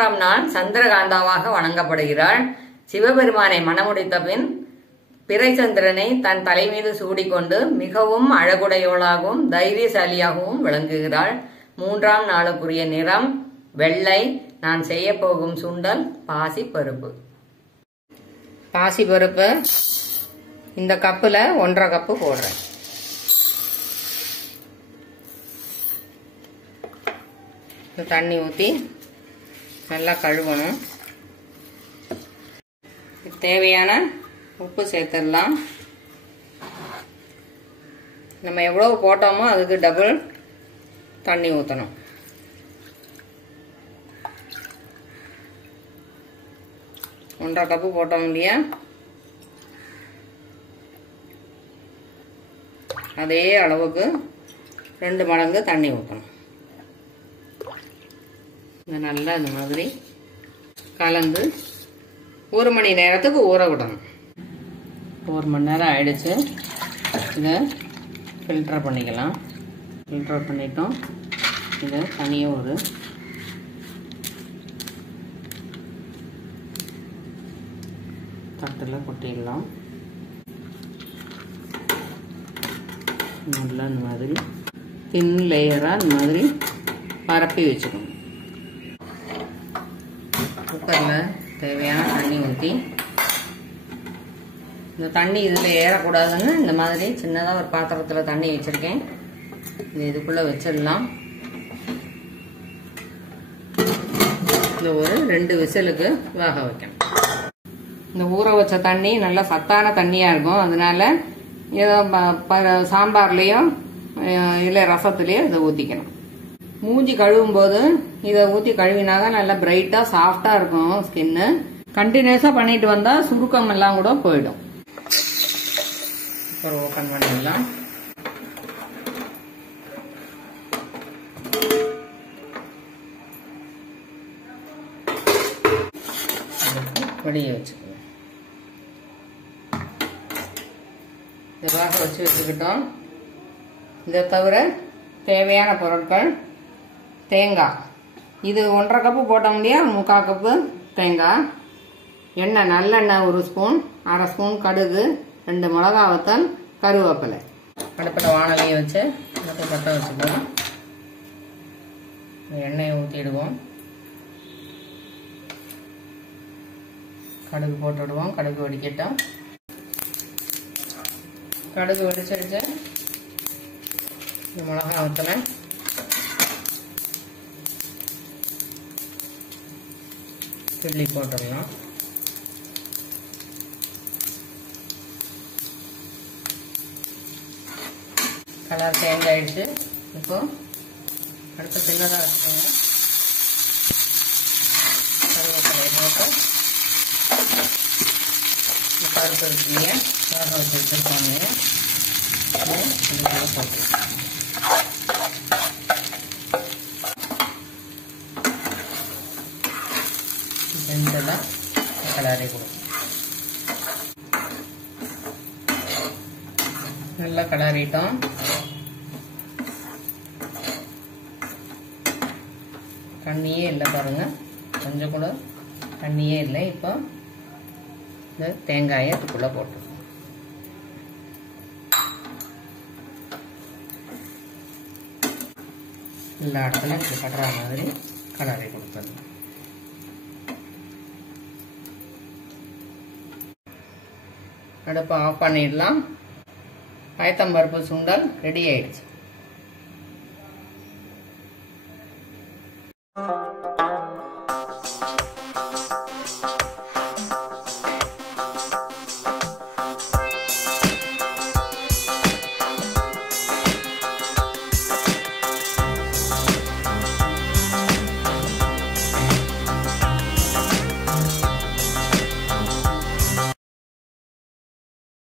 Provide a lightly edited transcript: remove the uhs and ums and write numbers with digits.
மூன்றாம் நாள் சந்திரகாந்தாவாக வணங்கப்படுகிறாள். சிவபெருமானை மணமுடித்த பின் பிறைச்சந்திரனை தன் தலைமீது சூடிக்கொண்டு மிகவும் அழகுடையவளாகவும் தைரியசாலியாகவும் விளங்குகிறாள். மூன்றாம் நாளுக்குரிய நிறம் வெள்ளை. நான் செய்ய போகும் சுண்டல் பாசிப்பருப்பு. பாசிப்பருப்பு இந்த கப்புல 1.5 கப்பு போடுறேன். தண்ணி ஊற்றி நல்லா கழுவணும். தேவையான உப்பு சேர்த்துடலாம். நம்ம எவ்வளவு போட்டோமோ அதுக்கு டபுள் தண்ணி ஊற்றணும். ஒன்றரை கப்பு போட்டோம் இல்லையா, அதே அளவுக்கு 2 மடங்கு தண்ணி ஊற்றணும். நல்லா இந்த மாதிரி கலந்து 1 மணி நேரத்துக்கு ஊற விடணும். 1 மணி நேரம் ஆயிடுச்சு. இதை ஃபில்டர் பண்ணிக்கலாம். ஃபில்டர் பண்ணிட்டோம். இதை தனியாக ஒரு தட்டில் கொட்டிடலாம். நல்லா இந்த மாதிரி தின் லேயராக இந்த மாதிரி பரப்பி வச்சுக்கணும். குக்கரில் தேவையான தண்ணி ஊற்றி, இந்த தண்ணி இதில் ஏறக்கூடாதுன்னு இந்த மாதிரி சின்னதாக ஒரு பாத்திரத்தில் தண்ணி வச்சுருக்கேன். இதுக்குள்ளே வச்சிடலாம். இந்த ஒரு 2 விசிலுக்கு வேக வைக்கணும். இந்த ஊற வச்ச தண்ணி நல்லா சத்தான தண்ணியாக இருக்கும். அதனால ஏதோ சாம்பார்லேயும் இல்லை ரசத்துலேயோ இதை ஊற்றிக்கணும். மூஞ்சி கழுவும் போது இதை ஊற்றி கழுவினாதான் நல்லா பிரைட்டாக சாஃப்டாக இருக்கும் ஸ்கின்னு. கண்டினியூஸாக பண்ணிட்டு வந்தால் சுருக்கம் எல்லாம் கூட போயிடும். அப்புறம் ஓப்பன் பண்ணிடலாம். வெளியே வச்சுக்கணும். இதாக வச்சு வச்சுக்கிட்டோம். இதை தவிர தேவையான பொருட்கள் தேங்காய். இது 1.5 கப்பு போட்டோம் இல்லையா, 3/4 கப்பு தேங்காய். எண்ணெய், நல்லெண்ணெய் 1 ஸ்பூன், 1/2 ஸ்பூன் கடுகு, 2 மிளகா வத்தல், கருவேப்பிலை. அடுப்பில் வானலியை வச்சு அடுப்பு பற்ற வச்சுக்கலாம். எண்ணெயை ஊற்றிடுவோம். கடுகு போட்டுவிடுவோம். கடுகு வெடிக்கட்டும். கடுகு வெடிச்சிடுச்சு. மிளகா வத்தலை கிள்ளி போட்டுடலாம். கலர் சேஞ்ச் ஆயிடுச்சு. இப்போ அடுத்து சின்னதாக வச்சுக்கோங்க. கருவேப்பிலையை போட்டு பருப்பு இருக்குங்க, வேக வச்சு வச்சுருக்கோங்க. போட்டு ஜென்டலாக கலரி கொடுக்கும். நல்லா கலரிட்டோம். தண்ணியே இல்லை பாருங்க, கொஞ்சம் கூட தண்ணியே இல்லை. இப்போ இந்த தேங்காயை அதுக்குள்ள போட்டு எல்லா இடத்துலையும் இப்படி படுற மாதிரி கலரை கொடுத்தது. அடுப்பை ஆஃப் பண்ணிடலாம். பயத்தம்பருப்பு சுண்டல் ரெடி ஆயிடுச்சு.